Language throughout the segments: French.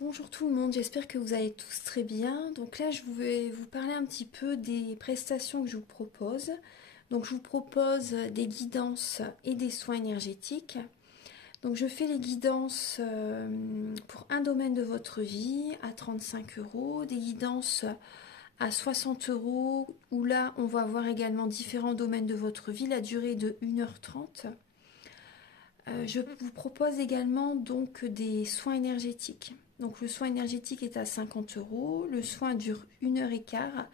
Bonjour tout le monde, j'espère que vous allez tous très bien. Donc là, je vais vous parler un petit peu des prestations que je vous propose. Donc je vous propose des guidances et des soins énergétiques. Donc je fais les guidances pour un domaine de votre vie à 35 euros, des guidances à 60 euros, où là on va voir également différents domaines de votre vie, la durée est de 1h30. Je vous propose également donc des soins énergétiques. Donc le soin énergétique est à 50 euros, le soin dure 1h15,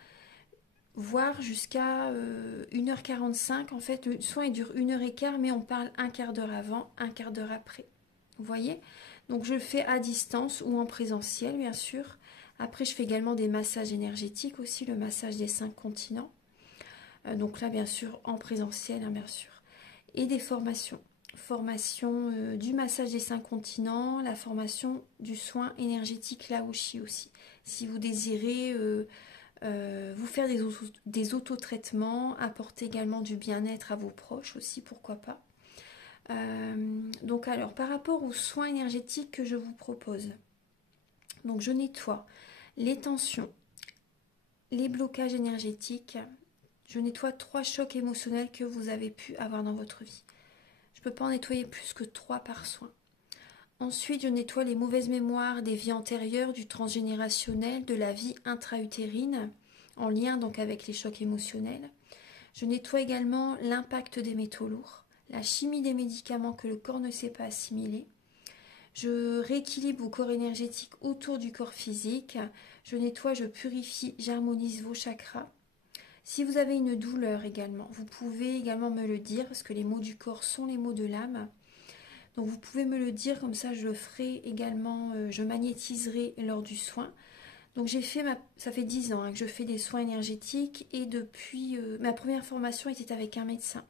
voire jusqu'à 1h45. En fait, le soin il dure 1h15, mais on parle un quart d'heure avant, un quart d'heure après. Vous voyez? Donc je le fais à distance ou en présentiel, bien sûr. Après, je fais également des massages énergétiques aussi, le massage des 5 continents. Donc là, bien sûr, en présentiel, hein, bien sûr. Et des formations. Formation du massage des 5 continents, la formation du soin énergétique Laoshi aussi. Si vous désirez vous faire des autotraitements, apporter également du bien-être à vos proches aussi, pourquoi pas. Donc alors, par rapport aux soins énergétiques que je vous propose, donc je nettoie les tensions, les blocages énergétiques, je nettoie 3 chocs émotionnels que vous avez pu avoir dans votre vie. Je ne peux pas en nettoyer plus que 3 par soin. Ensuite, je nettoie les mauvaises mémoires des vies antérieures, du transgénérationnel, de la vie intra-utérine, en lien donc avec les chocs émotionnels. Je nettoie également l'impact des métaux lourds, la chimie des médicaments que le corps ne sait pas assimiler. Je rééquilibre vos corps énergétiques autour du corps physique. Je nettoie, je purifie, j'harmonise vos chakras. Si vous avez une douleur également, vous pouvez également me le dire, parce que les mots du corps sont les mots de l'âme. Donc vous pouvez me le dire, comme ça je le ferai également, je magnétiserai lors du soin. Donc ça fait 10 ans que je fais des soins énergétiques et depuis ma première formation était avec un médecin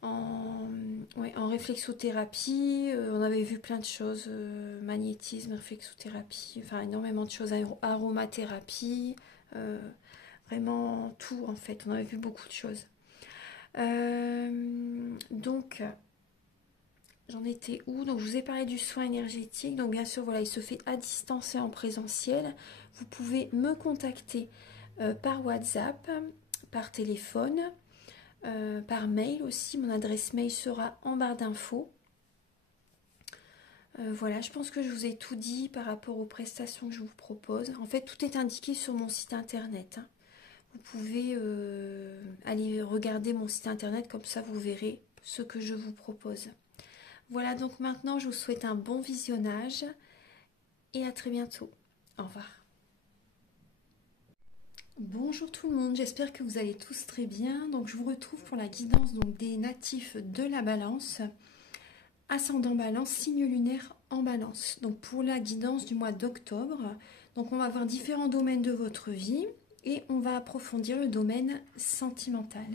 en réflexothérapie. On avait vu plein de choses, magnétisme, réflexothérapie, enfin énormément de choses, aromathérapie, vraiment tout en fait. On avait vu beaucoup de choses. Donc j'en étais où? Donc je vous ai parlé du soin énergétique. Donc bien sûr, voilà, il se fait à distance et en présentiel. Vous pouvez me contacter par WhatsApp, par téléphone, par mail aussi. Mon adresse mail sera en barre d'infos. Voilà, je pense que je vous ai tout dit par rapport aux prestations que je vous propose. En fait, tout est indiqué sur mon site internet, hein. Vous pouvez aller regarder mon site internet, comme ça vous verrez ce que je vous propose. Voilà, donc maintenant je vous souhaite un bon visionnage et à très bientôt. Au revoir. Bonjour tout le monde, j'espère que vous allez tous très bien. Donc je vous retrouve pour la guidance donc, des natifs de la Balance, ascendant Balance, signe lunaire en Balance. Donc pour la guidance du mois d'octobre, donc on va voir différents domaines de votre vie et on va approfondir le domaine sentimental.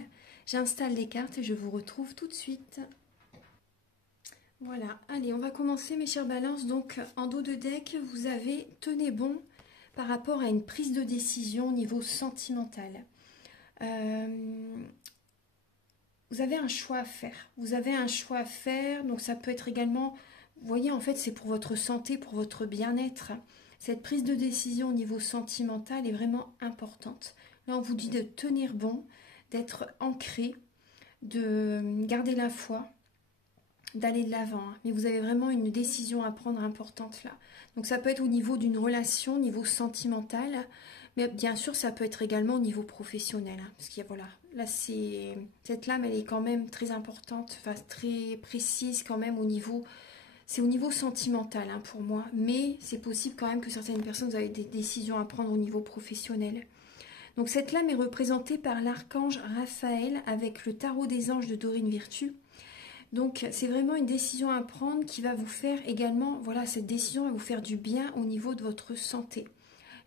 J'installe les cartes et je vous retrouve tout de suite. Voilà, allez, on va commencer mes chères balances. Donc, en dos de deck, vous avez tenez bon par rapport à une prise de décision au niveau sentimental. Vous avez un choix à faire. Vous avez un choix à faire, donc ça peut être également, vous voyez, en fait, c'est pour votre santé, pour votre bien-être. Cette prise de décision au niveau sentimental est vraiment importante. Là, on vous dit de tenir bon, d'être ancré, de garder la foi, d'aller de l'avant, hein. Mais vous avez vraiment une décision à prendre importante là. Donc ça peut être au niveau d'une relation, au niveau sentimental, mais bien sûr ça peut être également au niveau professionnel, hein, parce qu'il y a, voilà, là cette lame elle est quand même très importante, enfin très précise quand même au niveau, c'est au niveau sentimental, hein, pour moi, mais c'est possible quand même que certaines personnes vous avez des décisions à prendre au niveau professionnel. Donc cette lame est représentée par l'archange Raphaël avec le tarot des anges de Dorine Virtue. Donc c'est vraiment une décision à prendre qui va vous faire également, voilà, cette décision va vous faire du bien au niveau de votre santé.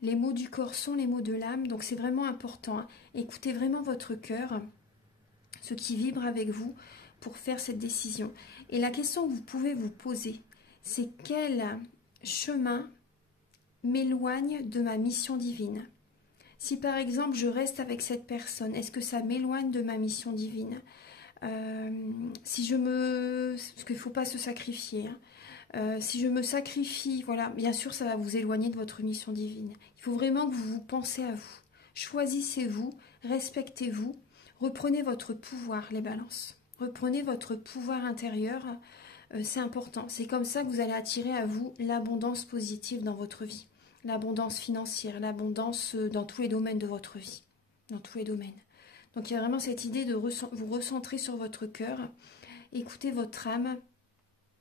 Les mots du corps sont les mots de l'âme, donc c'est vraiment important, hein. Écoutez vraiment votre cœur, ce qui vibre avec vous pour faire cette décision. Et la question que vous pouvez vous poser, c'est quel chemin m'éloigne de ma mission divine? Si par exemple je reste avec cette personne, est-ce que ça m'éloigne de ma mission divine? Si je me... Parce qu'il ne faut pas se sacrifier, hein. Si je me sacrifie, voilà, bien sûr, ça va vous éloigner de votre mission divine. Il faut vraiment que vous pensez à vous. Choisissez-vous, respectez-vous, reprenez votre pouvoir, les balances. Reprenez votre pouvoir intérieur, c'est important. C'est comme ça que vous allez attirer à vous l'abondance positive dans votre vie. L'abondance financière, l'abondance dans tous les domaines de votre vie. Dans tous les domaines. Donc il y a vraiment cette idée de vous recentrer sur votre cœur, écoutez votre âme,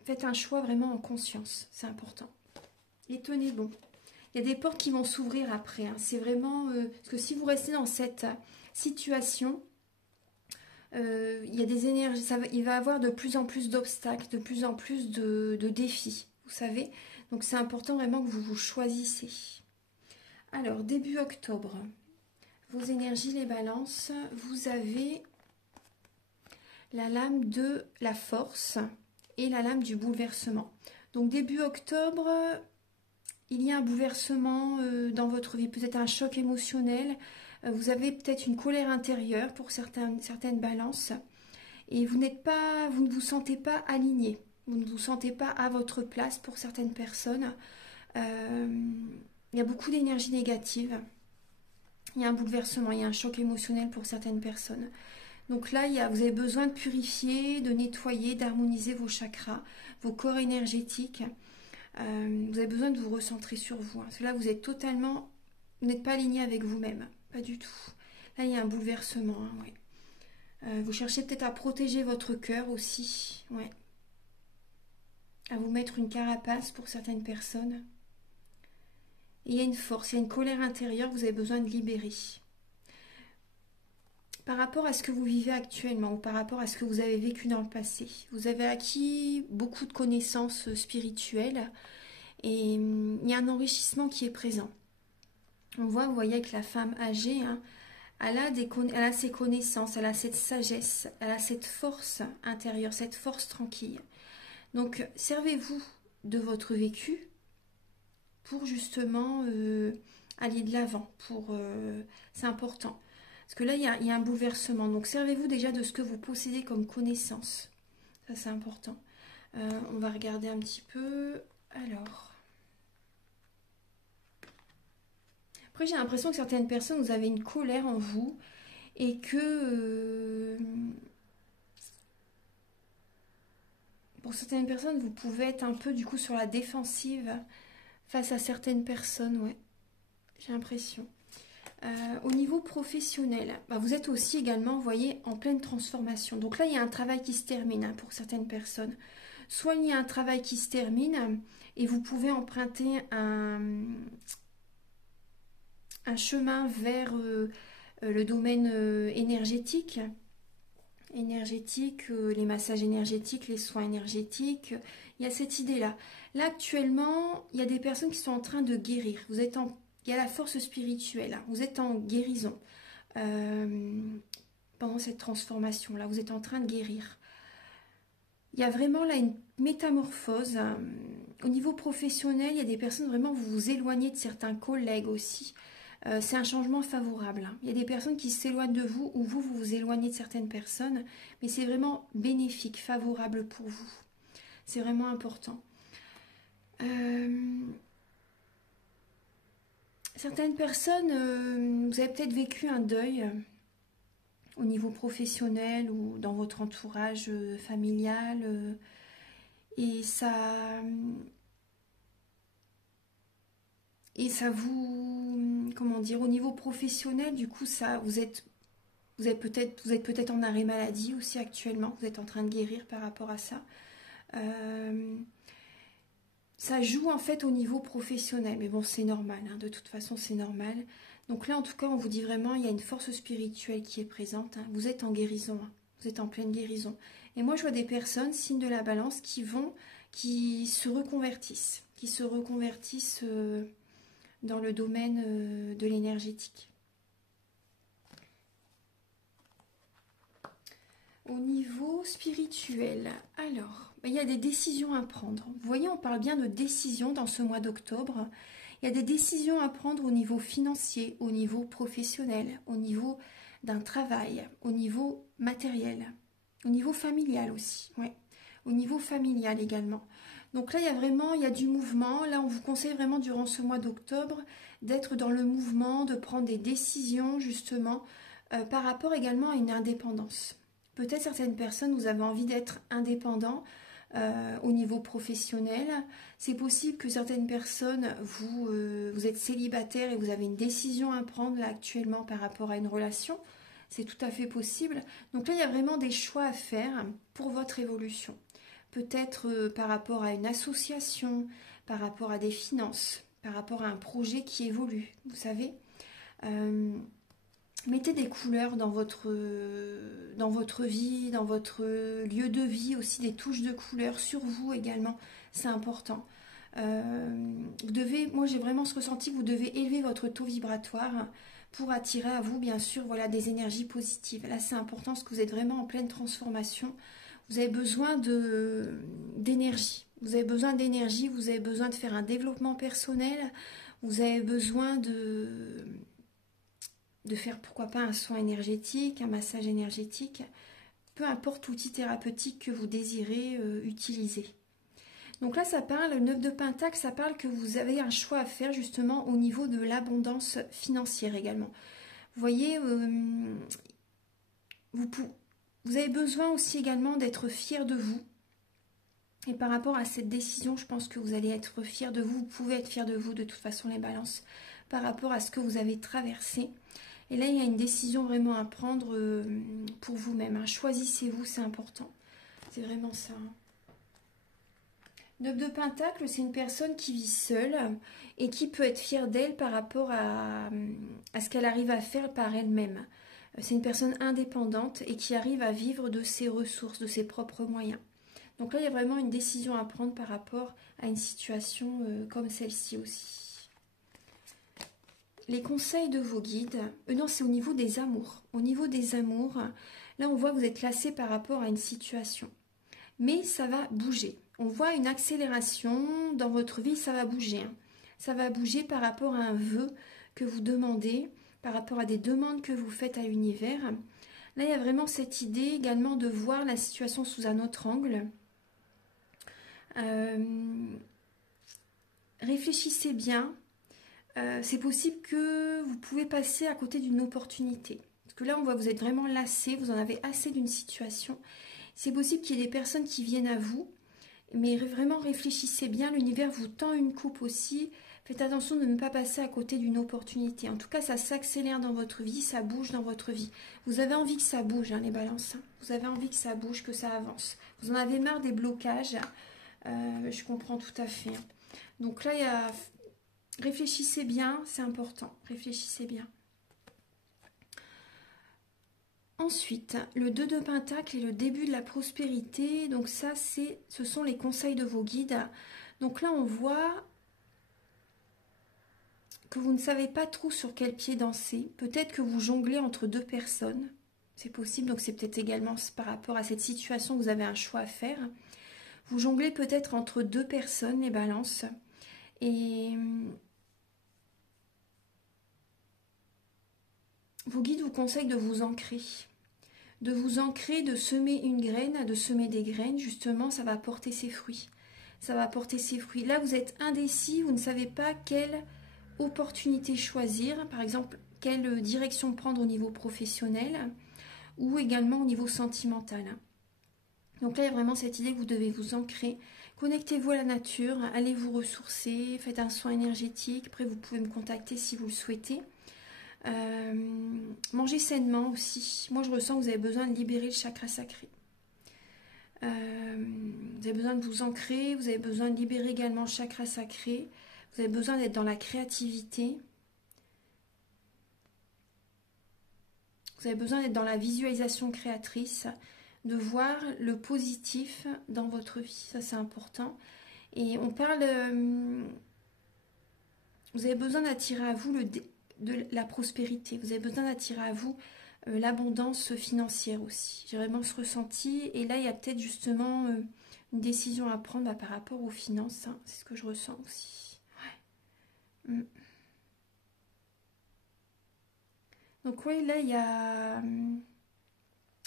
faites un choix vraiment en conscience, c'est important. Et tenez bon. Il y a des portes qui vont s'ouvrir après. Hein. C'est vraiment... parce que si vous restez dans cette situation, il y a des énergies... il va y avoir de plus en plus d'obstacles, de plus en plus de défis, vous savez. Donc c'est important vraiment que vous vous choisissez. Alors, début octobre, vos énergies, les balances, vous avez la lame de la force et la lame du bouleversement. Donc début octobre, il y a un bouleversement dans votre vie, peut-être un choc émotionnel, vous avez peut-être une colère intérieure pour certaines balances, et vous ne vous sentez pas aligné, vous ne vous sentez pas à votre place pour certaines personnes. Il y a beaucoup d'énergie négative, il y a un bouleversement, il y a un choc émotionnel pour certaines personnes. Donc là, vous avez besoin de purifier, de nettoyer, d'harmoniser vos chakras, vos corps énergétiques. Vous avez besoin de vous recentrer sur vous. Hein. Parce que là, vous êtes totalement... Vous n'êtes pas aligné avec vous-même. Pas du tout. Là, il y a un bouleversement. Hein, ouais. Vous cherchez peut-être à protéger votre cœur aussi. Ouais. À vous mettre une carapace pour certaines personnes. Et il y a une force, il y a une colère intérieure que vous avez besoin de libérer. Par rapport à ce que vous vivez actuellement ou par rapport à ce que vous avez vécu dans le passé. Vous avez acquis beaucoup de connaissances spirituelles et il y a un enrichissement qui est présent. On voit, vous voyez, avec la femme âgée, hein, elle a ses connaissances, elle a cette sagesse, elle a cette force intérieure, cette force tranquille. Donc, servez-vous de votre vécu pour justement aller de l'avant. C'est important. Parce que là, il y a un bouleversement. Donc, servez-vous déjà de ce que vous possédez comme connaissance. Ça, c'est important. On va regarder un petit peu. Alors. Après, j'ai l'impression que certaines personnes, vous avez une colère en vous. Et que... pour certaines personnes, vous pouvez être un peu, du coup, sur la défensive face à certaines personnes. Ouais. J'ai l'impression. Au niveau professionnel, vous êtes aussi également, vous voyez, en pleine transformation. Donc là, il y a un travail qui se termine hein, pour certaines personnes. Soit il y a un travail qui se termine et vous pouvez emprunter un chemin vers le domaine énergétique. Les massages énergétiques, les soins énergétiques. Il y a cette idée-là. Là, actuellement, il y a des personnes qui sont en train de guérir. Il y a la force spirituelle, hein. Vous êtes en guérison pendant cette transformation-là. Vous êtes en train de guérir. Il y a vraiment là une métamorphose. Au niveau professionnel, il y a des personnes vraiment, vous vous éloignez de certains collègues aussi. C'est un changement favorable. Hein. Il y a des personnes qui s'éloignent de vous ou vous vous éloignez de certaines personnes. Mais c'est vraiment bénéfique, favorable pour vous. C'est vraiment important. Certaines personnes, vous avez peut-être vécu un deuil au niveau professionnel ou dans votre entourage familial. Et ça vous... Comment dire? Au niveau professionnel, du coup, vous êtes peut-être en arrêt maladie aussi actuellement. Vous êtes en train de guérir par rapport à ça. Ça joue en fait au niveau professionnel, mais bon, c'est normal, hein, de toute façon, c'est normal. Donc là, en tout cas, on vous dit vraiment, il y a une force spirituelle qui est présente. Hein. Vous êtes en guérison, hein. Vous êtes en pleine guérison. Et moi, je vois des personnes, signes de la balance, qui se reconvertissent, dans le domaine de l'énergétique. Au niveau spirituel, alors, il y a des décisions à prendre. Vous voyez, on parle bien de décisions dans ce mois d'octobre. Il y a des décisions à prendre au niveau financier, au niveau professionnel, au niveau d'un travail, au niveau matériel, au niveau familial aussi. Ouais. Au niveau familial également. Donc là, il y a du mouvement. Là, on vous conseille vraiment durant ce mois d'octobre d'être dans le mouvement, de prendre des décisions justement par rapport également à une indépendance. Peut-être certaines personnes, vous avez envie d'être indépendant au niveau professionnel. C'est possible que certaines personnes, vous êtes célibataire et vous avez une décision à prendre là actuellement par rapport à une relation. C'est tout à fait possible. Donc là, il y a vraiment des choix à faire pour votre évolution. Peut-être par rapport à une association, par rapport à des finances, par rapport à un projet qui évolue, vous savez. Mettez des couleurs dans votre vie, dans votre lieu de vie, aussi des touches de couleurs sur vous également, c'est important. Vous devez, moi j'ai vraiment ce ressenti que vous devez élever votre taux vibratoire pour attirer à vous bien sûr voilà, des énergies positives. Là c'est important parce que vous êtes vraiment en pleine transformation. Vous avez besoin d'énergie. Vous avez besoin d'énergie, vous avez besoin de faire un développement personnel, vous avez besoin de faire pourquoi pas un soin énergétique, un massage énergétique, peu importe l'outil thérapeutique que vous désirez utiliser. Donc là, ça parle, le 9 de Pentacle, ça parle que vous avez un choix à faire justement au niveau de l'abondance financière également. Vous voyez, vous avez besoin aussi également d'être fier de vous. Et par rapport à cette décision, je pense que vous allez être fier de vous. Vous pouvez être fier de vous de toute façon, les balances, par rapport à ce que vous avez traversé. Et là, il y a une décision vraiment à prendre pour vous-même. Hein. Choisissez-vous, c'est important. C'est vraiment ça. Hein. 9 de Pentacle, c'est une personne qui vit seule et qui peut être fière d'elle par rapport à ce qu'elle arrive à faire par elle-même. C'est une personne indépendante et qui arrive à vivre de ses ressources, de ses propres moyens. Donc là, il y a vraiment une décision à prendre par rapport à une situation comme celle-ci aussi. Les conseils de vos guides, non, c'est au niveau des amours. Au niveau des amours, là, on voit que vous êtes lassé par rapport à une situation. Mais ça va bouger. On voit une accélération dans votre vie, ça va bouger. Hein. Ça va bouger par rapport à un vœu que vous demandez, par rapport à des demandes que vous faites à l'univers. Là, il y a vraiment cette idée également de voir la situation sous un autre angle. Réfléchissez bien. C'est possible que vous pouvez passer à côté d'une opportunité. Parce que là, on voit que vous êtes vraiment lassé, vous en avez assez d'une situation. C'est possible qu'il y ait des personnes qui viennent à vous, mais vraiment réfléchissez bien. L'univers vous tend une coupe aussi. Faites attention de ne pas passer à côté d'une opportunité. En tout cas, ça s'accélère dans votre vie, ça bouge dans votre vie. Vous avez envie que ça bouge, hein, les balances. Vous avez envie que ça bouge, que ça avance. Vous en avez marre des blocages. Je comprends tout à fait. Donc là, il y a... réfléchissez bien, c'est important. Réfléchissez bien. Ensuite, le 2 de Pentacle est le début de la prospérité. Donc ça, ce sont les conseils de vos guides. Donc là, on voit que vous ne savez pas trop sur quel pied danser. Peut-être que vous jonglez entre deux personnes. C'est possible, donc c'est peut-être également par rapport à cette situation que vous avez un choix à faire. Vous jonglez peut-être entre deux personnes, les balances. Et vos guides vous conseillent de vous ancrer. De vous ancrer, de semer une graine, de semer des graines. Justement, ça va porter ses fruits. Ça va porter ses fruits. Là, vous êtes indécis, vous ne savez pas quelle opportunité choisir. Par exemple, quelle direction prendre au niveau professionnel ou également au niveau sentimental. Donc là, il y a vraiment cette idée que vous devez vous ancrer. Connectez-vous à la nature, allez vous ressourcer, faites un soin énergétique. Après, vous pouvez me contacter si vous le souhaitez. Mangez sainement aussi. Moi, je ressens que vous avez besoin de libérer le chakra sacré. Vous avez besoin de vous ancrer, vous avez besoin de libérer également le chakra sacré. Vous avez besoin d'être dans la créativité. Vous avez besoin d'être dans la visualisation créatrice, de voir le positif dans votre vie. Ça, c'est important. Et on parle... vous avez besoin d'attirer à vous de la prospérité. Vous avez besoin d'attirer à vous l'abondance financière aussi. J'ai vraiment ce ressenti. Et là, il y a peut-être justement une décision à prendre par rapport aux finances. Hein. C'est ce que je ressens aussi. Ouais. Donc oui, là, il y a...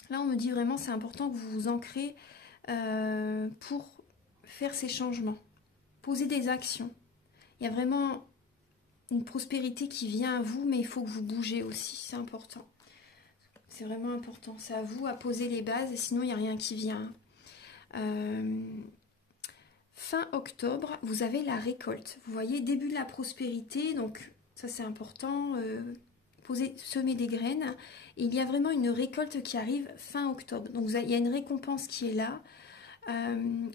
Là, on me dit vraiment c'est important que vous vous ancrez pour faire ces changements, poser des actions. Il y a vraiment une prospérité qui vient à vous, mais il faut que vous bougez aussi, c'est important. C'est vraiment important, c'est à vous à poser les bases, sinon il n'y a rien qui vient. Fin octobre, vous avez la récolte. Vous voyez, début de la prospérité, donc ça c'est important, semer des graines. Et il y a vraiment une récolte qui arrive fin octobre. Donc il y a une récompense qui est là.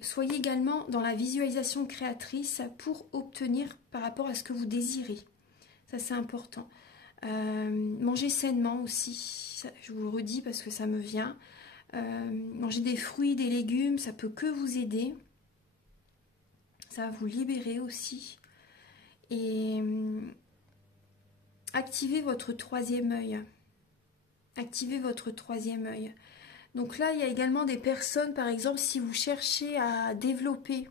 Soyez également dans la visualisation créatrice pour obtenir par rapport à ce que vous désirez. Ça c'est important. Mangez sainement aussi, ça, je vous le redis parce que ça me vient. Manger des fruits, des légumes, ça peut que vous aider. Ça va vous libérer aussi. Et activez votre troisième œil. Activez votre troisième œil. Donc là, il y a également des personnes, par exemple, si vous cherchez à développer,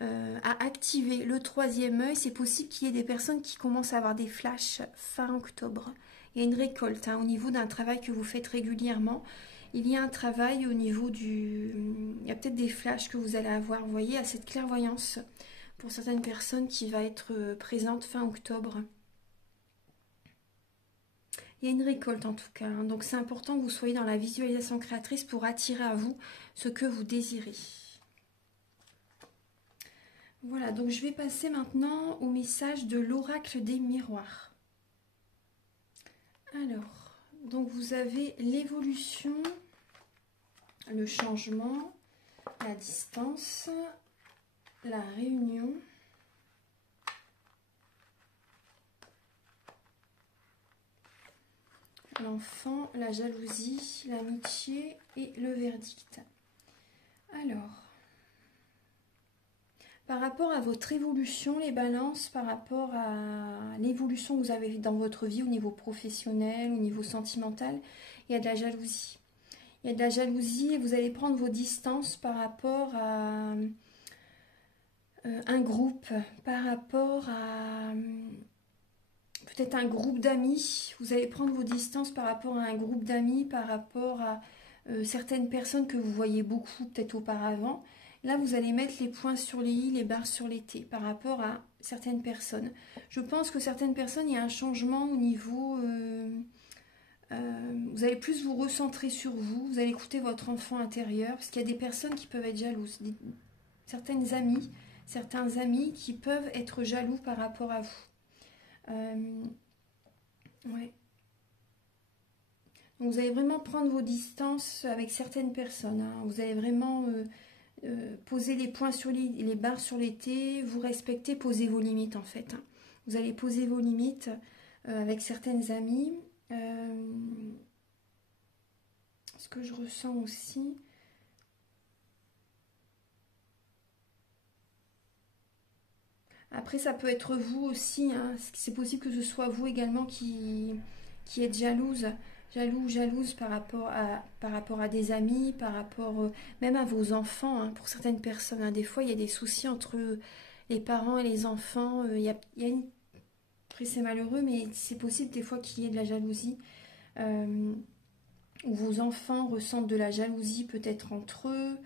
à activer le troisième œil, c'est possible qu'il y ait des personnes qui commencent à avoir des flashs fin octobre. Il y a une récolte au niveau d'un travail que vous faites régulièrement. Il y a un travail au niveau du... Il y a peut-être des flashs que vous allez avoir, vous voyez, à cette clairvoyance pour certaines personnes qui va être présente fin octobre. Il y a une récolte en tout cas, hein. Donc c'est important que vous soyez dans la visualisation créatrice pour attirer à vous ce que vous désirez. Voilà, donc je vais passer maintenant au message de l'oracle des miroirs. Alors, donc vous avez l'évolution, le changement, la distance, la réunion, l'enfant, la jalousie, l'amitié et le verdict. Alors, par rapport à votre évolution, les balances, par rapport à l'évolution que vous avez dans votre vie au niveau professionnel, au niveau sentimental, il y a de la jalousie. Il y a de la jalousie et vous allez prendre vos distances par rapport à un groupe, par rapport à peut-être un groupe d'amis. Vous allez prendre vos distances par rapport à un groupe d'amis, par rapport à certaines personnes que vous voyez beaucoup peut-être auparavant. Là, vous allez mettre les points sur les i, les barres sur les t par rapport à certaines personnes. Je pense que certaines personnes, il y a un changement au niveau... vous allez plus vous recentrer sur vous, vous allez écouter votre enfant intérieur, parce qu'il y a des personnes qui peuvent être jalouses. Certains amis qui peuvent être jaloux par rapport à vous. Ouais. Donc vous allez vraiment prendre vos distances avec certaines personnes. Hein. Vous allez vraiment... poser les points sur les barres sur les T, vous respectez, posez vos limites en fait. Hein. Vous allez poser vos limites avec certaines amies. Ce que je ressens aussi. Après, ça peut être vous aussi. Hein. C'est possible que ce soit vous également qui êtes jalouse. Jalouse par rapport à des amis, par rapport même à vos enfants, hein, pour certaines personnes. Hein. Des fois, il y a des soucis entre les parents et les enfants. Après, c'est malheureux, mais c'est possible des fois qu'il y ait de la jalousie. Où vos enfants ressentent de la jalousie peut-être entre eux.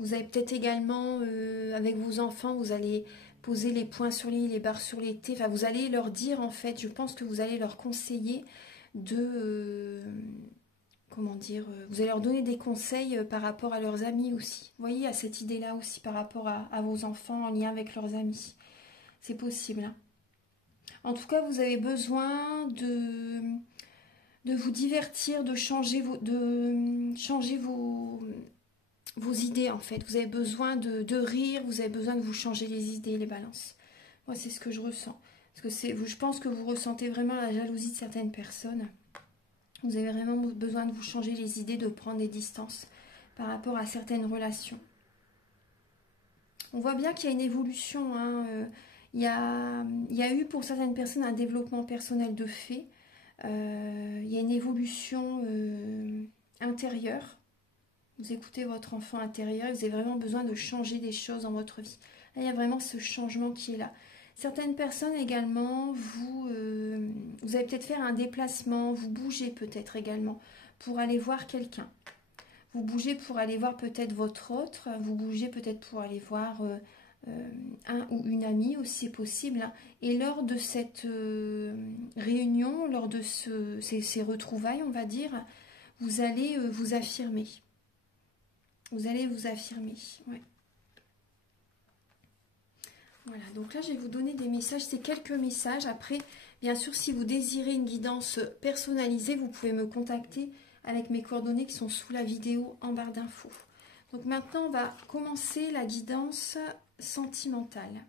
Vous avez peut-être également, avec vos enfants, vous allez... poser les points sur les barres sur les T. Enfin, vous allez leur dire, en fait, je pense que vous allez leur conseiller de... comment dire, vous allez leur donner des conseils par rapport à leurs amis aussi. Vous voyez, à cette idée-là aussi par rapport à vos enfants en lien avec leurs amis. C'est possible. Hein. En tout cas, vous avez besoin de vous divertir, de changer vos idées en fait. Vous avez besoin de rire, vous avez besoin de vous changer les idées, les balances. Moi, c'est ce que je ressens. Parce que je pense que vous ressentez vraiment la jalousie de certaines personnes. Vous avez vraiment besoin de vous changer les idées, de prendre des distances par rapport à certaines relations. On voit bien qu'il y a une évolution. Hein. Il y a eu pour certaines personnes un développement personnel de fait. Il y a une évolution intérieure. Vous écoutez votre enfant intérieur et vous avez vraiment besoin de changer des choses dans votre vie. Là, il y a vraiment ce changement qui est là. Certaines personnes également, vous allez peut-être faire un déplacement, vous bougez peut-être également pour aller voir quelqu'un. Vous bougez pour aller voir peut-être votre autre, vous bougez peut-être pour aller voir un ou une amie aussi, c'est possible. Hein. Et lors de cette réunion, lors de ces retrouvailles, on va dire, vous allez vous affirmer. Vous allez vous affirmer, ouais. Voilà, donc là, je vais vous donner des messages, c'est quelques messages. Après, bien sûr, si vous désirez une guidance personnalisée, vous pouvez me contacter avec mes coordonnées qui sont sous la vidéo en barre d'infos. Donc maintenant, on va commencer la guidance sentimentale.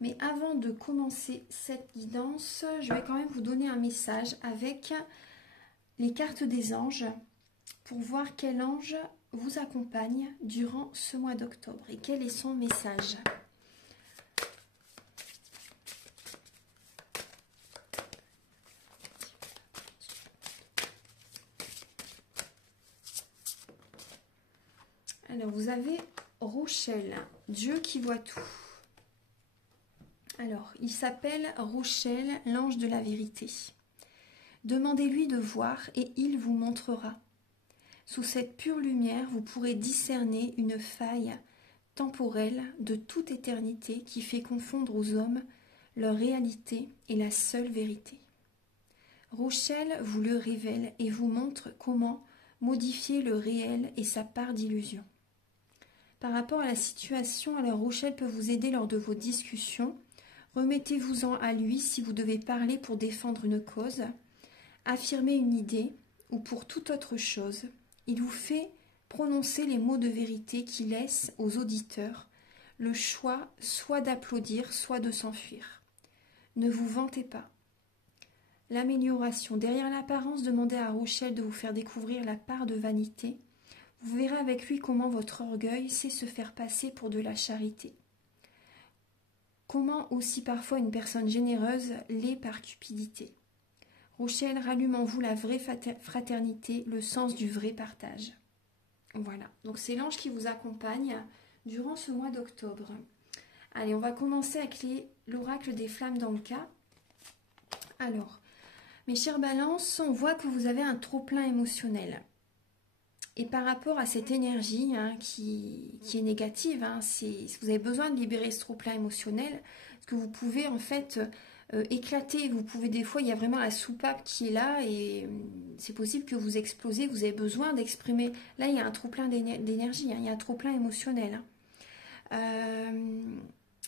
Mais avant de commencer cette guidance, je vais quand même vous donner un message avec les cartes des anges pour voir quel ange vous accompagne durant ce mois d'octobre et quel est son message. Alors, vous avez Rochelle, Dieu qui voit tout. Alors, il s'appelle Rochelle, l'ange de la vérité. Demandez-lui de voir et il vous montrera. Sous cette pure lumière, vous pourrez discerner une faille temporelle de toute éternité qui fait confondre aux hommes leur réalité et la seule vérité. Rochelle vous le révèle et vous montre comment modifier le réel et sa part d'illusion. Par rapport à la situation, alors Rochelle peut vous aider lors de vos discussions. Remettez-vous-en à lui si vous devez parler pour défendre une cause, affirmer une idée ou pour toute autre chose. Il vous fait prononcer les mots de vérité qui laissent aux auditeurs le choix soit d'applaudir, soit de s'enfuir. Ne vous vantez pas. L'amélioration. Derrière l'apparence, demandez à Rochelle de vous faire découvrir la part de vanité. Vous verrez avec lui comment votre orgueil sait se faire passer pour de la charité. Comment aussi parfois une personne généreuse l'est par cupidité. Rochelle rallume en vous la vraie fraternité, le sens du vrai partage. Voilà, donc c'est l'ange qui vous accompagne durant ce mois d'octobre. Allez, on va commencer avec l'oracle des flammes d'Anka. Alors, mes chers balances, on voit que vous avez un trop-plein émotionnel. Et par rapport à cette énergie qui est négative, vous avez besoin de libérer ce trop-plein émotionnel, parce que vous pouvez en fait éclater. Vous pouvez des fois, il y a vraiment la soupape qui est là et c'est possible que vous explosez. Vous avez besoin d'exprimer. Là, il y a un trop-plein d'énergie, il y a un trop-plein émotionnel.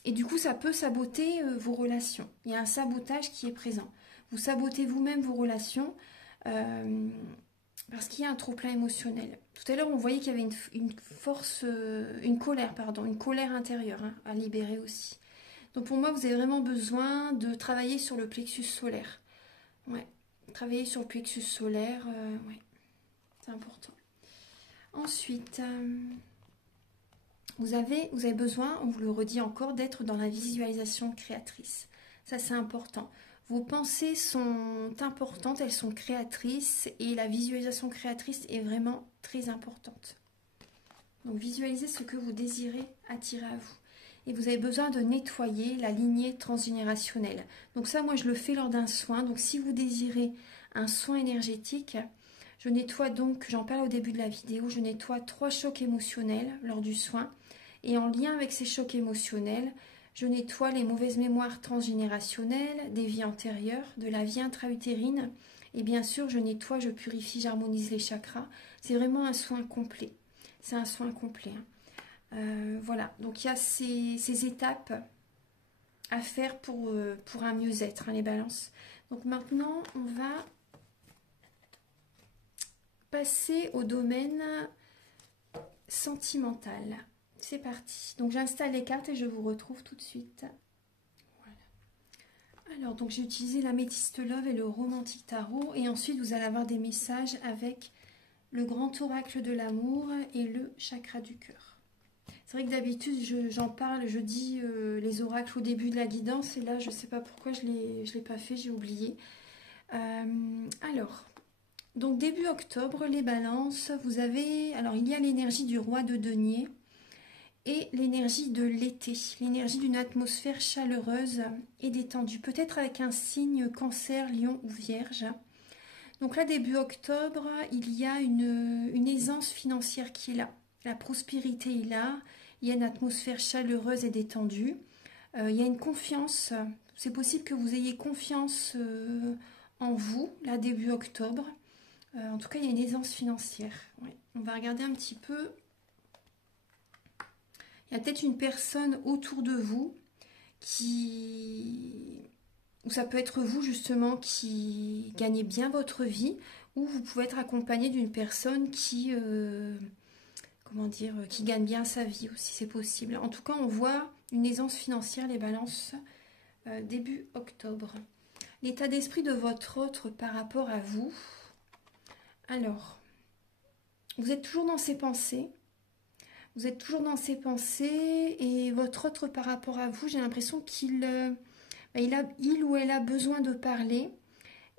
Et du coup, ça peut saboter vos relations. Il y a un sabotage qui est présent. Vous sabotez vous-même vos relations. Parce qu'il y a un trop-plein émotionnel. Tout à l'heure, on voyait qu'il y avait une colère intérieure à libérer aussi. Donc pour moi, vous avez vraiment besoin de travailler sur le plexus solaire. Ouais, travailler sur le plexus solaire, ouais, c'est important. Ensuite, vous avez besoin, on vous le redit encore, d'être dans la visualisation créatrice. Ça, c'est important. Vos pensées sont importantes, elles sont créatrices et la visualisation créatrice est vraiment très importante. Donc visualisez ce que vous désirez attirer à vous. Et vous avez besoin de nettoyer la lignée transgénérationnelle. Donc ça, moi, je le fais lors d'un soin. Donc si vous désirez un soin énergétique, je nettoie donc, j'en parle au début de la vidéo, je nettoie 3 chocs émotionnels lors du soin. Et en lien avec ces chocs émotionnels, je nettoie les mauvaises mémoires transgénérationnelles, des vies antérieures, de la vie intra-utérine. Et bien sûr, je nettoie, je purifie, j'harmonise les chakras. C'est vraiment un soin complet. C'est un soin complet. Voilà, donc il y a ces étapes à faire pour un mieux-être, les balances. Donc maintenant, on va passer au domaine sentimental. C'est parti. Donc j'installe les cartes et je vous retrouve tout de suite. Voilà. Alors donc j'ai utilisé l'améthyste love et le romantique tarot. Et ensuite vous allez avoir des messages avec le grand oracle de l'amour et le chakra du cœur. C'est vrai que d'habitude j'en parle, je dis les oracles au début de la guidance. Et là je ne sais pas pourquoi je l'ai pas fait, j'ai oublié. Alors, donc début octobre, les balances, vous avez... Alors il y a l'énergie du roi de denier. Et l'énergie de l'été, l'énergie d'une atmosphère chaleureuse et détendue, peut-être avec un signe cancer, lion ou vierge. Donc là, début octobre, il y a une aisance aisance financière qui est là. La prospérité est là. Il y a une atmosphère chaleureuse et détendue. Il y a une confiance. C'est possible que vous ayez confiance en vous, là, début octobre. En tout cas, il y a une aisance financière. Ouais. On va regarder un petit peu. Il y a peut-être une personne autour de vous ou ça peut être vous justement qui gagnez bien votre vie, ou vous pouvez être accompagné d'une personne comment dire, qui gagne bien sa vie aussi, c'est possible. En tout cas, on voit une aisance financière, les balances, début octobre. L'état d'esprit de votre autre par rapport à vous. Alors, vous êtes toujours dans ses pensées. Vous êtes toujours dans ses pensées et votre autre par rapport à vous, j'ai l'impression qu'il il ou elle a besoin de parler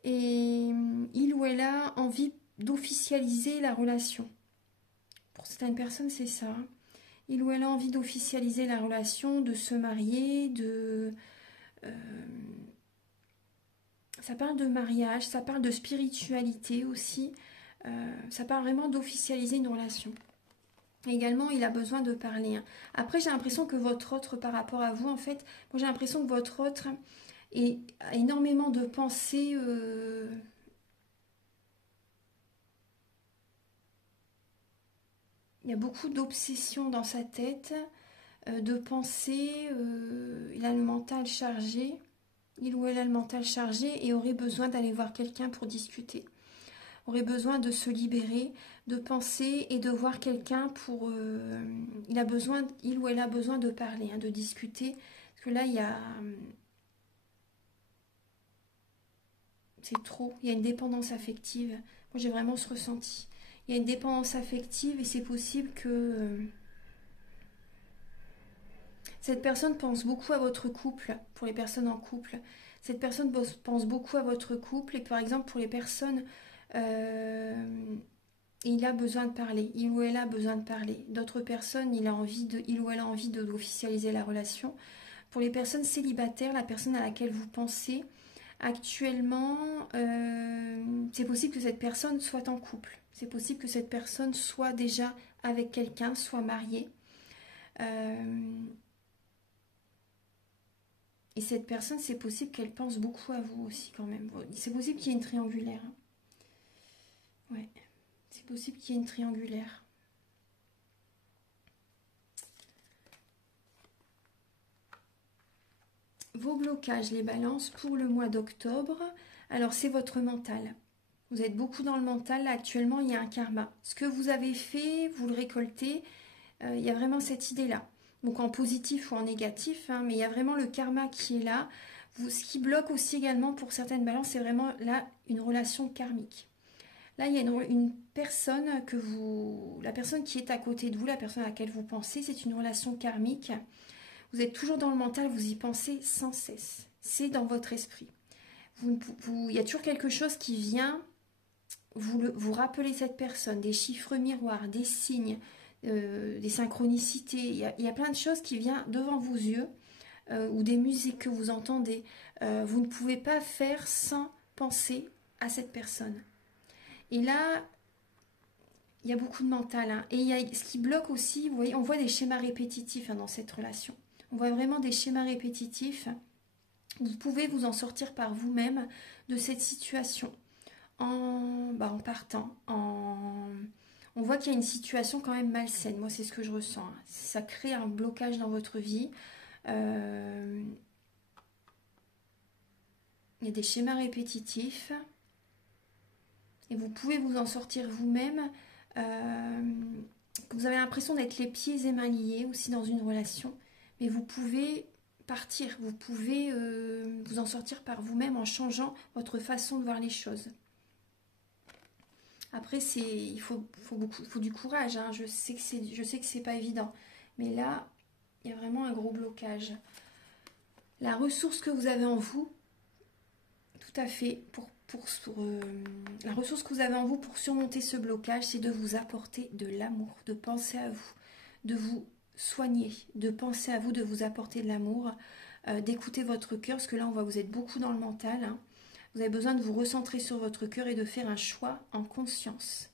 et il ou elle a envie d'officialiser la relation. Pour certaines personnes, c'est ça. Il ou elle a envie d'officialiser la relation, de se marier, ça parle de mariage, ça parle de spiritualité aussi. Ça parle vraiment d'officialiser une relation. Également, il a besoin de parler. Après, j'ai l'impression que votre autre, par rapport à vous, en fait, moi j'ai l'impression que votre autre a énormément de pensées. Il y a beaucoup d'obsessions dans sa tête, de pensées. Il a le mental chargé. Il ou elle a le mental chargé et aurait besoin d'aller voir quelqu'un pour discuter. Aurait besoin de se libérer, de penser et de voir quelqu'un pour... il ou elle a besoin de parler, de discuter. Parce que là, c'est trop. Il y a une dépendance affective. Moi, j'ai vraiment ce ressenti. Il y a une dépendance affective et c'est possible que... cette personne pense beaucoup à votre couple, pour les personnes en couple. Cette personne pense beaucoup à votre couple et par exemple pour les personnes... il a besoin de parler, il ou elle a besoin de parler. D'autres personnes, il ou elle a envie d'officialiser la relation. Pour les personnes célibataires, la personne à laquelle vous pensez actuellement, c'est possible que cette personne soit en couple. C'est possible que cette personne soit déjà avec quelqu'un, soit mariée. Et cette personne, c'est possible qu'elle pense beaucoup à vous aussi quand même. C'est possible qu'il y ait une triangulaire. Ouais. C'est possible qu'il y ait une triangulaire. Vos blocages, les balances, pour le mois d'octobre. Alors, c'est votre mental. Vous êtes beaucoup dans le mental. Là, actuellement, il y a un karma. Ce que vous avez fait, vous le récoltez. Il y a vraiment cette idée-là. Donc, en positif ou en négatif. Mais il y a vraiment le karma qui est là. Ce qui bloque aussi également pour certaines balances, c'est vraiment là une relation karmique. Là, il y a une personne la personne qui est à côté de vous, la personne à laquelle vous pensez, c'est une relation karmique. Vous êtes toujours dans le mental, vous y pensez sans cesse. C'est dans votre esprit. Il y a toujours quelque chose qui vient vous rappeler cette personne, des chiffres miroirs, des signes, des synchronicités. Il y a plein de choses qui viennent devant vos yeux ou des musiques que vous entendez. Vous ne pouvez pas faire sans penser à cette personne. Et là, il y a beaucoup de mental. Et il y a ce qui bloque aussi, vous voyez, on voit des schémas répétitifs dans cette relation. On voit vraiment des schémas répétitifs. Vous pouvez vous en sortir par vous-même de cette situation en partant. On voit qu'il y a une situation quand même malsaine. Moi, c'est ce que je ressens. Ça crée un blocage dans votre vie. Il y a des schémas répétitifs. Et vous pouvez vous en sortir vous-même. Vous avez l'impression d'être les pieds et mains liés aussi dans une relation. Mais vous pouvez partir. Vous pouvez vous en sortir par vous-même en changeant votre façon de voir les choses. Après, il faut du courage. Je sais que c'est pas évident. Mais là, il y a vraiment un gros blocage. La ressource que vous avez en vous, tout à fait, la ressource que vous avez en vous pour surmonter ce blocage, c'est de vous apporter de l'amour, de penser à vous, de vous soigner, de penser à vous, de vous apporter de l'amour, d'écouter votre cœur, parce que là, vous êtes beaucoup dans le mental. Vous avez besoin de vous recentrer sur votre cœur et de faire un choix en conscience.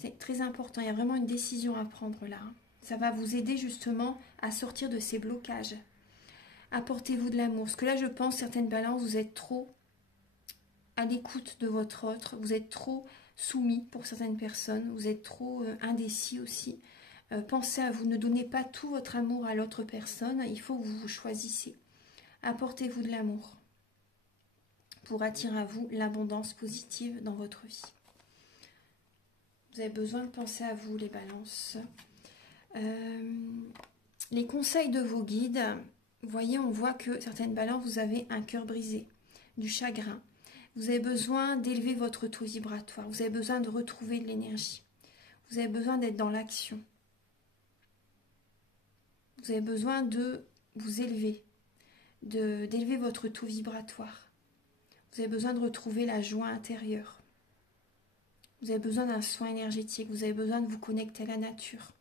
C'est très important, il y a vraiment une décision à prendre là. Ça va vous aider justement à sortir de ces blocages. Apportez-vous de l'amour. Parce que là, je pense, certaines balances, vous êtes trop à l'écoute de votre autre. Vous êtes trop soumis pour certaines personnes. Vous êtes trop indécis aussi. Pensez à vous. Ne donnez pas tout votre amour à l'autre personne. Il faut que vous vous choisissez. Apportez-vous de l'amour pour attirer à vous l'abondance positive dans votre vie. Vous avez besoin de penser à vous, les balances. Les conseils de vos guides, vous voyez, on voit que certaines balances, vous avez un cœur brisé, du chagrin. Vous avez besoin d'élever votre taux vibratoire. Vous avez besoin de retrouver de l'énergie. Vous avez besoin d'être dans l'action. Vous avez besoin de vous élever, d'élever votre taux vibratoire. Vous avez besoin de retrouver la joie intérieure. Vous avez besoin d'un soin énergétique. Vous avez besoin de vous connecter à la nature.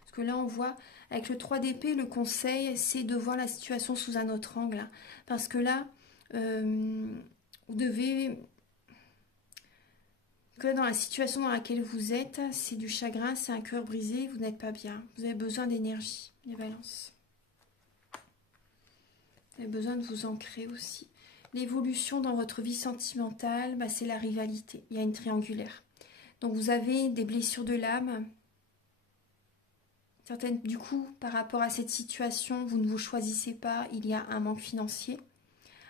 Parce que là, on voit, avec le 3 d'épée, le conseil, c'est de voir la situation sous un autre angle. Parce que là, vous devez... Que dans la situation dans laquelle vous êtes, c'est du chagrin, c'est un cœur brisé, vous n'êtes pas bien. Vous avez besoin d'énergie, les balances. Vous avez besoin de vous ancrer aussi. L'évolution dans votre vie sentimentale, bah, c'est la rivalité. Il y a une triangulaire. Donc vous avez des blessures de l'âme. Certaines, du coup, par rapport à cette situation, vous ne vous choisissez pas. Il y a un manque financier,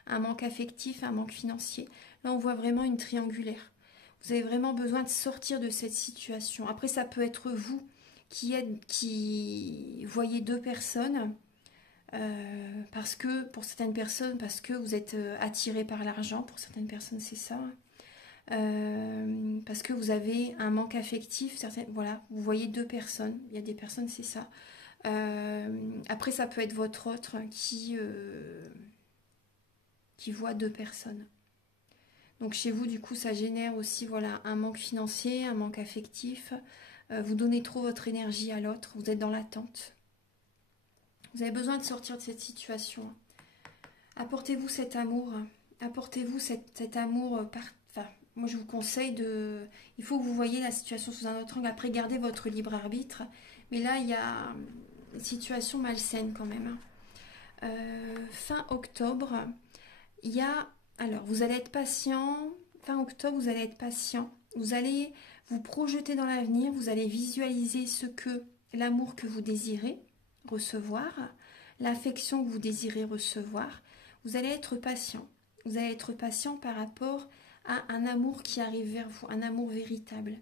un manque affectif, un manque financier. Là, on voit vraiment une triangulaire. Vous avez vraiment besoin de sortir de cette situation. Après, ça peut être vous qui voyez deux personnes. Parce que, pour certaines personnes, parce que vous êtes attiré par l'argent. Pour certaines personnes, c'est ça. Parce que vous avez un manque affectif, voilà, vous voyez deux personnes, il y a des personnes, c'est ça. Après, ça peut être votre autre qui voit deux personnes. Donc chez vous, du coup, ça génère aussi, voilà, un manque financier, un manque affectif. Vous donnez trop votre énergie à l'autre, vous êtes dans l'attente. Vous avez besoin de sortir de cette situation. Apportez-vous cet amour, apportez-vous cet amour moi, je vous conseille de... Il faut que vous voyez la situation sous un autre angle. Après, gardez votre libre arbitre. Mais là, il y a une situation malsaine quand même. Fin octobre, il y a... Alors, vous allez être patient. Fin octobre, vous allez être patient. Vous allez vous projeter dans l'avenir. Vous allez visualiser l'amour que vous désirez recevoir, l'affection que vous désirez recevoir. Vous allez être patient. Vous allez être patient par rapport à un amour qui arrive vers vous, un amour véritable.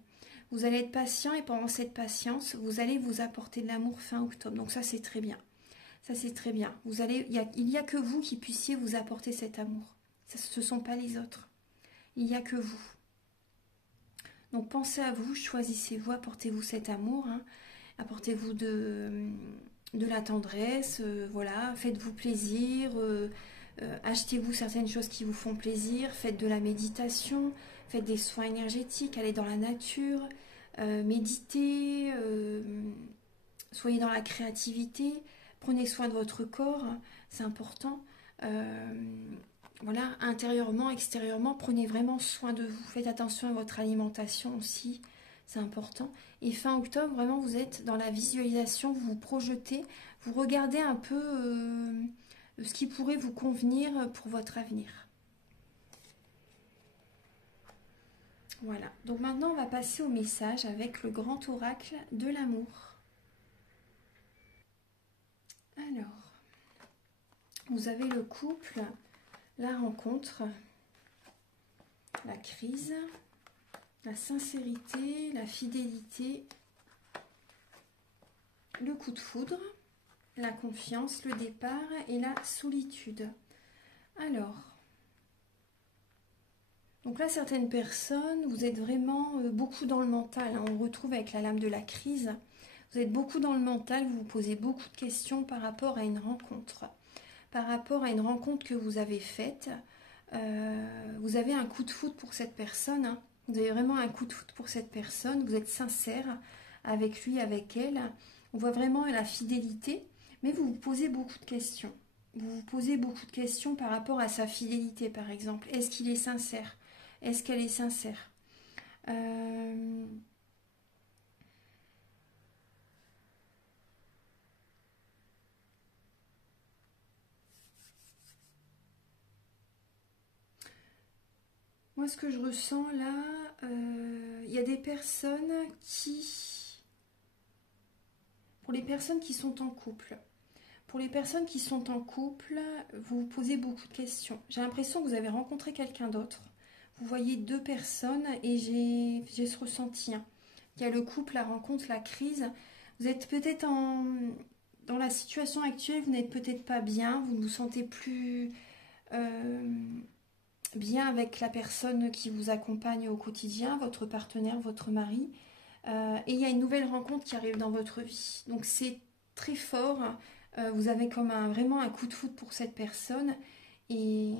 Vous allez être patient et pendant cette patience, vous allez vous apporter de l'amour fin octobre. Donc ça, c'est très bien. Ça, c'est très bien. Il n'y a que vous qui puissiez vous apporter cet amour. Ce ne sont pas les autres. Il n'y a que vous. Donc pensez à vous, choisissez-vous, apportez-vous cet amour. Hein. Apportez-vous de la tendresse, voilà, faites-vous plaisir. Achetez-vous certaines choses qui vous font plaisir, faites de la méditation, faites des soins énergétiques, allez dans la nature, méditez, soyez dans la créativité, prenez soin de votre corps, c'est important. Voilà, intérieurement, extérieurement, prenez vraiment soin de vous, faites attention à votre alimentation aussi, c'est important. Et fin octobre, vraiment, vous êtes dans la visualisation, vous vous projetez, vous regardez un peu... ce qui pourrait vous convenir pour votre avenir. Voilà, donc maintenant on va passer au message avec le grand oracle de l'amour. Alors, vous avez le couple, la rencontre, la crise, la sincérité, la fidélité, le coup de foudre, la confiance, le départ et la solitude. Alors, donc là, certaines personnes, vous êtes vraiment beaucoup dans le mental. Hein, on retrouve avec la lame de la crise. Vous êtes beaucoup dans le mental, vous vous posez beaucoup de questions par rapport à une rencontre. Par rapport à une rencontre que vous avez faite, vous avez un coup de foudre pour cette personne. Hein. Vous avez vraiment un coup de foudre pour cette personne. Vous êtes sincère avec lui, avec elle. On voit vraiment la fidélité, mais vous vous posez beaucoup de questions. Vous vous posez beaucoup de questions par rapport à sa fidélité, par exemple. Est-ce qu'il est sincère ? Est-ce qu'elle est sincère ? Moi, ce que je ressens là, il y a des personnes qui... Pour les personnes qui sont en couple, vous vous posez beaucoup de questions. J'ai l'impression que vous avez rencontré quelqu'un d'autre. Vous voyez deux personnes et j'ai ce ressenti. Hein. Il y a le couple, la rencontre, la crise. Vous êtes peut-être dans la situation actuelle, vous n'êtes peut-être pas bien, vous ne vous sentez plus bien avec la personne qui vous accompagne au quotidien, votre partenaire, votre mari. Et il y a une nouvelle rencontre qui arrive dans votre vie. Donc c'est très fort. Vous avez comme vraiment un coup de foudre pour cette personne. Et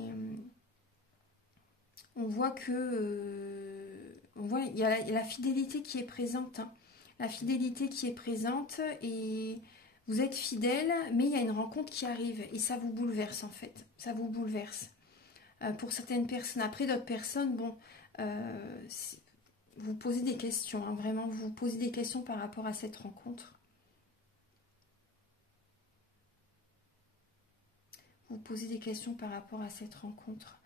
on voit il y a la fidélité qui est présente. Hein. La fidélité qui est présente et vous êtes fidèle, mais il y a une rencontre qui arrive et ça vous bouleverse en fait. Ça vous bouleverse. Pour certaines personnes, après d'autres personnes, bon, vous posez des questions, hein, vraiment, vous posez des questions par rapport à cette rencontre. Vous posez des questions par rapport à cette rencontre.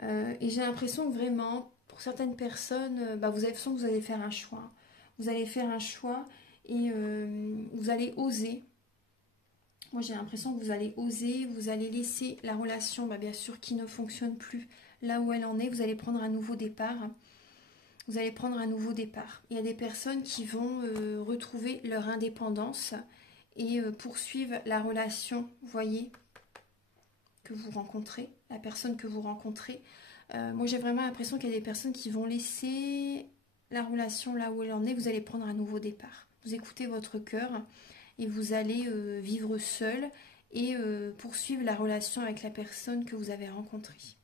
Et j'ai l'impression que vraiment, pour certaines personnes, vous avez l'impression que vous allez faire un choix. Vous allez faire un choix et vous allez oser. Moi, j'ai l'impression que vous allez oser, vous allez laisser la relation, bien sûr, qui ne fonctionne plus là où elle en est. Vous allez prendre un nouveau départ. Vous allez prendre un nouveau départ. Il y a des personnes qui vont retrouver leur indépendance et poursuivre la relation, vous voyez, que vous rencontrez, la personne que vous rencontrez. Moi, j'ai vraiment l'impression qu'il y a des personnes qui vont laisser la relation là où elle en est. Vous allez prendre un nouveau départ. Vous écoutez votre cœur et vous allez vivre seul et poursuivre la relation avec la personne que vous avez rencontrée.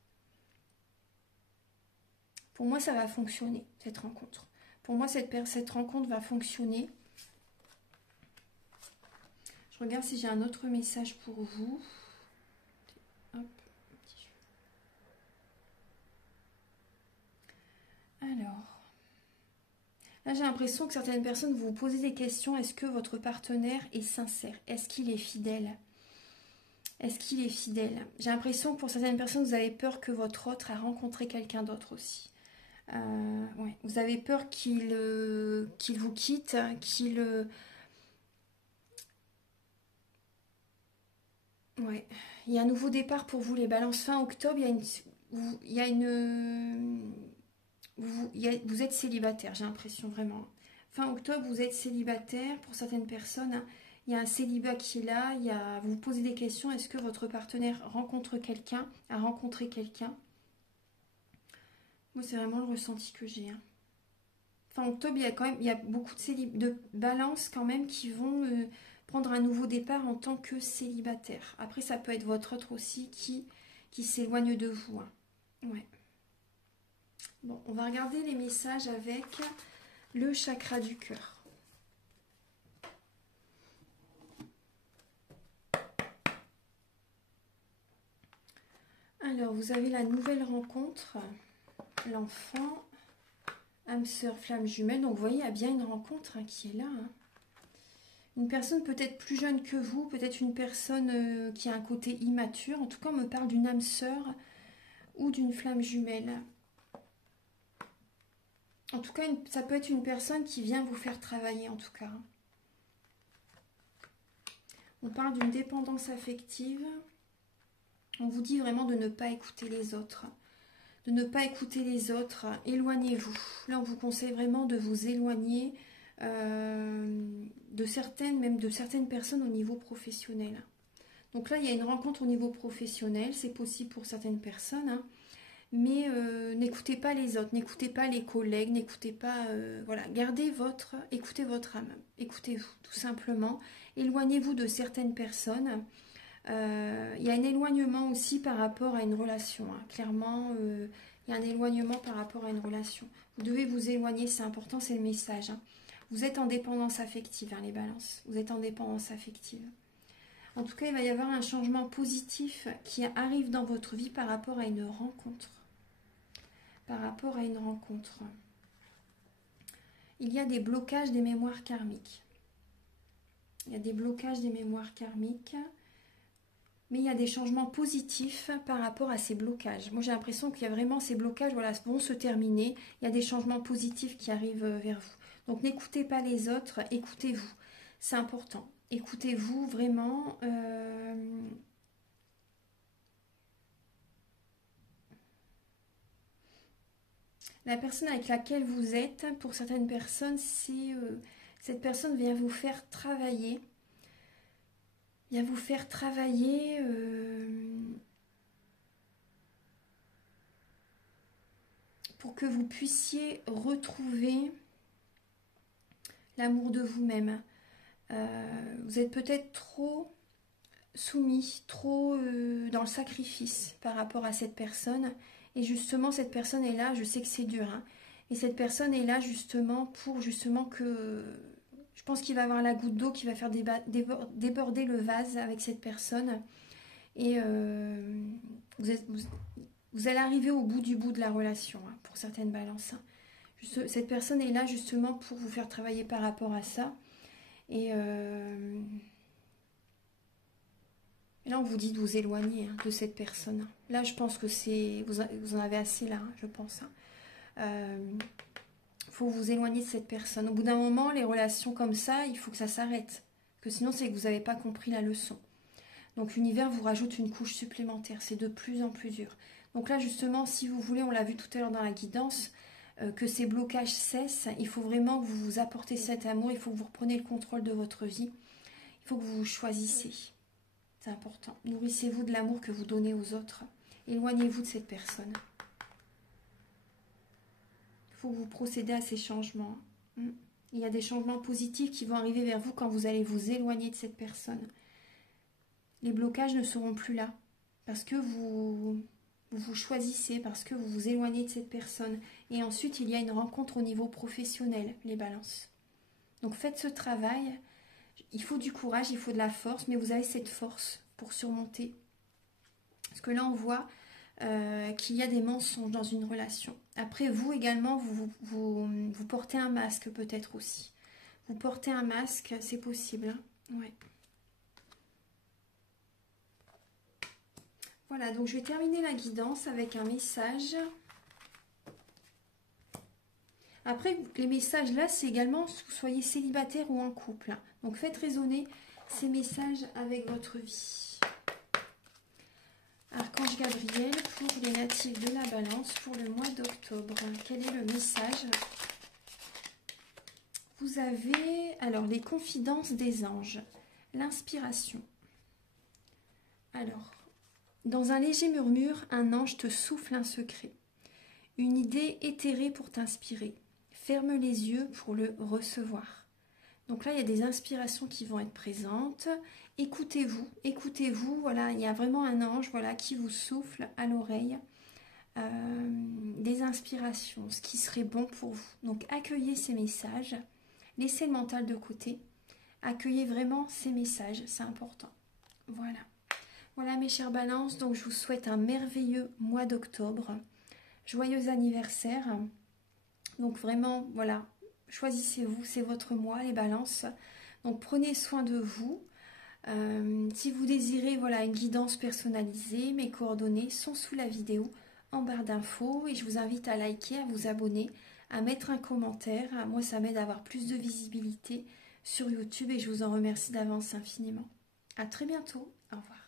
Pour moi, ça va fonctionner, cette rencontre. Pour moi, cette rencontre va fonctionner. Je regarde si j'ai un autre message pour vous. Hop. Alors, là, j'ai l'impression que certaines personnes vous posez des questions. Est-ce que votre partenaire est sincère? Est-ce qu'il est fidèle? Est-ce qu'il est fidèle? J'ai l'impression que pour certaines personnes, vous avez peur que votre autre a rencontré quelqu'un d'autre aussi. Ouais. Vous avez peur qu'il vous quitte, Ouais. Il y a un nouveau départ pour vous, les balances. Fin octobre, vous êtes célibataire, j'ai l'impression vraiment. Fin octobre, vous êtes célibataire. Pour certaines personnes, hein, il y a un célibat qui est là. Vous vous posez des questions. Est-ce que votre partenaire rencontre quelqu'un, a rencontré quelqu'un? Moi, c'est vraiment le ressenti que j'ai. Hein. Fin octobre, il y a beaucoup de balances quand même qui vont prendre un nouveau départ en tant que célibataire. Après, ça peut être votre autre aussi qui s'éloigne de vous. Hein. Ouais. Bon, on va regarder les messages avec le chakra du cœur. Alors, vous avez la nouvelle rencontre, l'enfant, âme sœur, flamme jumelle. Donc, vous voyez, il y a bien une rencontre hein, qui est là. Hein. Une personne peut-être plus jeune que vous, peut-être une personne qui a un côté immature. En tout cas, on me parle d'une âme sœur ou d'une flamme jumelle. En tout cas, ça peut être une personne qui vient vous faire travailler, en tout cas. On parle d'une dépendance affective. On vous dit vraiment de ne pas écouter les autres. De ne pas écouter les autres. Éloignez-vous. Là, on vous conseille vraiment de vous éloigner de certaines personnes au niveau professionnel. Donc là, il y a une rencontre au niveau professionnel. C'est possible pour certaines personnes. Hein. Mais n'écoutez pas les autres, n'écoutez pas les collègues, n'écoutez pas... voilà, écoutez votre âme, écoutez-vous tout simplement. Éloignez-vous de certaines personnes. Il y a un éloignement aussi par rapport à une relation. Hein. Clairement, il y a un éloignement par rapport à une relation. Vous devez vous éloigner, c'est important, c'est le message. Hein. Vous êtes en dépendance affective, hein, les balances. Vous êtes en dépendance affective. En tout cas, il va y avoir un changement positif qui arrive dans votre vie par rapport à une rencontre. Par rapport à une rencontre. Il y a des blocages des mémoires karmiques. Il y a des blocages des mémoires karmiques. mais il y a des changements positifs par rapport à ces blocages. Moi, j'ai l'impression qu'il y a vraiment ces blocages, voilà, vont se terminer. Il y a des changements positifs qui arrivent vers vous. Donc, n'écoutez pas les autres, écoutez-vous. C'est important. Écoutez-vous vraiment. La personne avec laquelle vous êtes, pour certaines personnes, c'est cette personne vient vous faire travailler. Vient vous faire travailler. Pour que vous puissiez retrouver l'amour de vous-même. Vous êtes peut-être trop soumis, trop dans le sacrifice par rapport à cette personne. Et justement, cette personne est là, je sais que c'est dur, hein, et cette personne est là justement pour justement que... Je pense qu'il va y avoir la goutte d'eau qui va faire déborder le vase avec cette personne. Et vous allez arriver au bout de la relation, hein, pour certaines balances. Cette personne est là justement pour vous faire travailler par rapport à ça. Et là, on vous dit de vous éloigner, hein, de cette personne. Là, je pense que c'est... Vous en avez assez là, hein, je pense. Faut vous éloigner de cette personne. Au bout d'un moment, les relations comme ça, il faut que ça s'arrête. Parce que sinon, c'est que vous n'avez pas compris la leçon. Donc, l'univers vous rajoute une couche supplémentaire. C'est de plus en plus dur. Donc là, justement, si vous voulez, on l'a vu tout à l'heure dans la guidance, que ces blocages cessent, il faut vraiment que vous vous apportez cet amour, il faut que vous repreniez le contrôle de votre vie, il faut que vous vous choisissez. C'est important. Nourrissez-vous de l'amour que vous donnez aux autres. Éloignez-vous de cette personne. Il faut que vous procédez à ces changements. Il y a des changements positifs qui vont arriver vers vous quand vous allez vous éloigner de cette personne. Les blocages ne seront plus là parce que vous choisissez, parce que vous vous éloignez de cette personne. Et ensuite, il y a une rencontre au niveau professionnel, les balances. Donc faites ce travail. Il faut du courage, il faut de la force, mais vous avez cette force pour surmonter. Parce que là, on voit qu'il y a des mensonges dans une relation. Après, vous également, vous portez un masque peut-être aussi. Vous portez un masque, c'est possible. Hein, ouais. Voilà, donc je vais terminer la guidance avec un message. Après, les messages là, c'est également que vous soyez célibataire ou en couple. Donc faites résonner ces messages avec votre vie. Archange Gabriel pour les natifs de la Balance pour le mois d'octobre. Quel est le message? Vous avez alors les confidences des anges, l'inspiration. Alors, dans un léger murmure, un ange te souffle un secret. Une idée éthérée pour t'inspirer. Ferme les yeux pour le recevoir. Donc là, il y a des inspirations qui vont être présentes. Écoutez-vous, écoutez-vous. Voilà, il y a vraiment un ange, voilà, qui vous souffle à l'oreille des inspirations, ce qui serait bon pour vous. Donc accueillez ces messages, laissez le mental de côté. Accueillez vraiment ces messages, c'est important. Voilà. Voilà mes chères balances, donc je vous souhaite un merveilleux mois d'octobre. Joyeux anniversaire. Donc vraiment, voilà, choisissez-vous, c'est votre mois, les balances. Donc prenez soin de vous. Si vous désirez, voilà, une guidance personnalisée, mes coordonnées sont sous la vidéo en barre d'infos. Et je vous invite à liker, à vous abonner, à mettre un commentaire. Moi, ça m'aide à avoir plus de visibilité sur YouTube et je vous en remercie d'avance infiniment. À très bientôt. Au revoir.